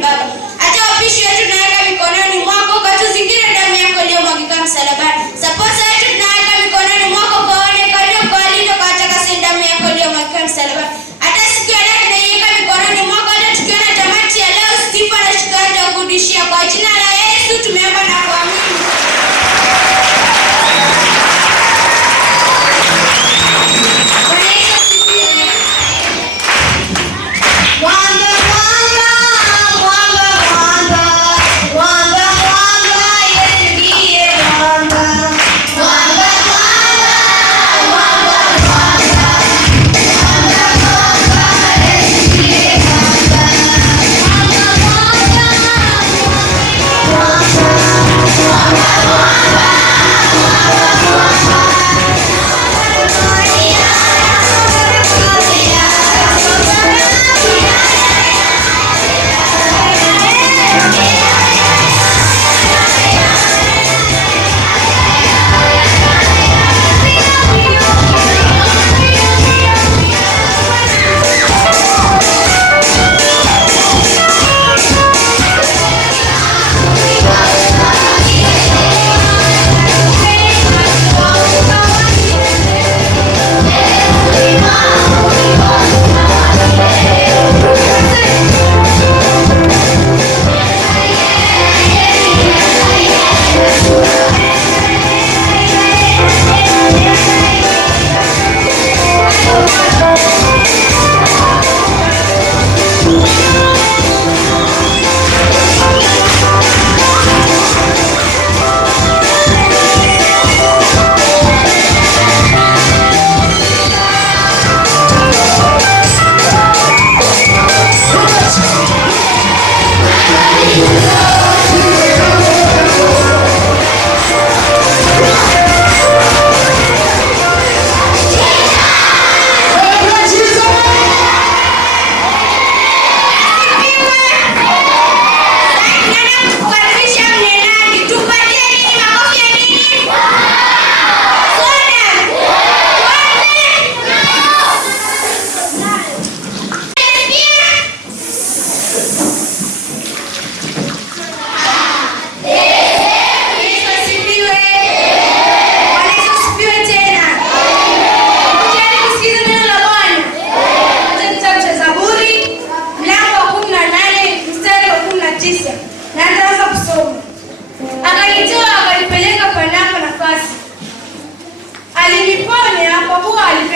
Baba. Hata wapishi wetu naweka mikononi mwako, ukatuzingira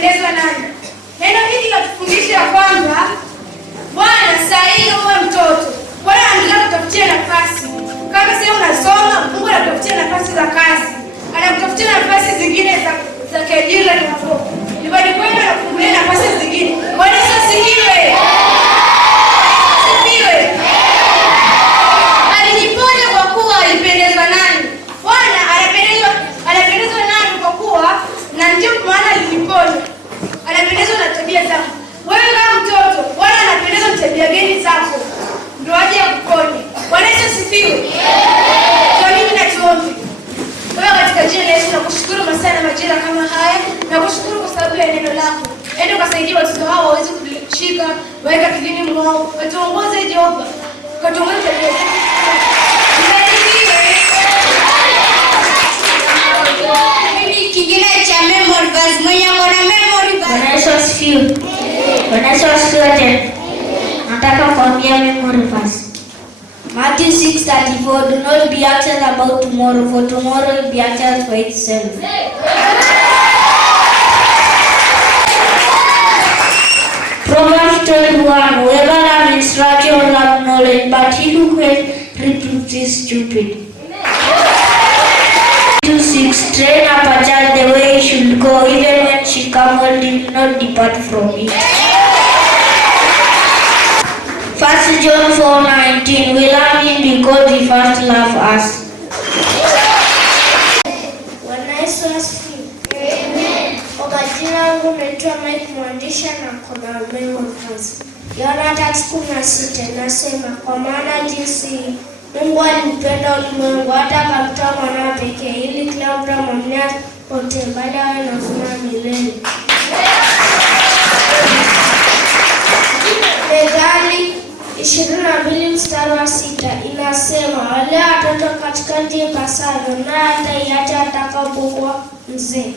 anapendezwa nani? Neno hili linatufundisha kwamba Bwana saa hii uwe mtoto. Bwana anaendelea kutafutia nafasi. Kama sasa unasoma, Mungu anakutafutia nafasi za kazi. Anakutafutia nafasi zingine za kiajira na mambo. Nyumbani kwenu anakufungulia nafasi zingine. Bwana asifiwe. Asifiwe. Alijiponya kwa kuwa alipendezwa nani? Bwana anapendezwa nani kwa kuwa na ndio maana alijiponya. Anapendezwa na tabia zako. Wewe kama mtoto, Bwana anapendezwa na tabia gani zako? Ndio aje akuponye. Bwana asifiwe. Tuamini na tuombe. Baba, katika jina la Yesu nakushukuru sana majira kama haya. Nakushukuru kwa sababu ya neno lako. Ende ukasaidia watoto hao waweze kushika, waweka kidini mwao. Watuongoze Jehova. Katuongoze tabia zetu. Mimi kingine cha memory verse mwenye ana memory verse. Bwana Yesu asifiwe. Bwana Yesu asifiwe. Nataka kuambia memory verse. Matthew 6:34, do not be anxious about tomorrow, for tomorrow will be anxious for itself. Proverbs 12:1, whoever loves instruction will have knowledge, but he who hates reproof is stupid. 2:6, train up a child the way he should go, even when she comes old, he will not depart from it. 1 John 4:19, we love him because he first loved us. Bwana Yesu asifiwe. Amen. Kwa jina langu naitwa Mike Mwandisha na kuna memory verse. Yohana 3:16 nasema, kwa maana jinsi Mungu alipenda ulimwengu hata akamtoa mwanawe pekee ili kila mtu amwamini asipotee bali awe na uzima milele. Methali 22:6 inasema, wale watoto katika njia ipasavyo, naye ataiacha atakapokuwa mzee.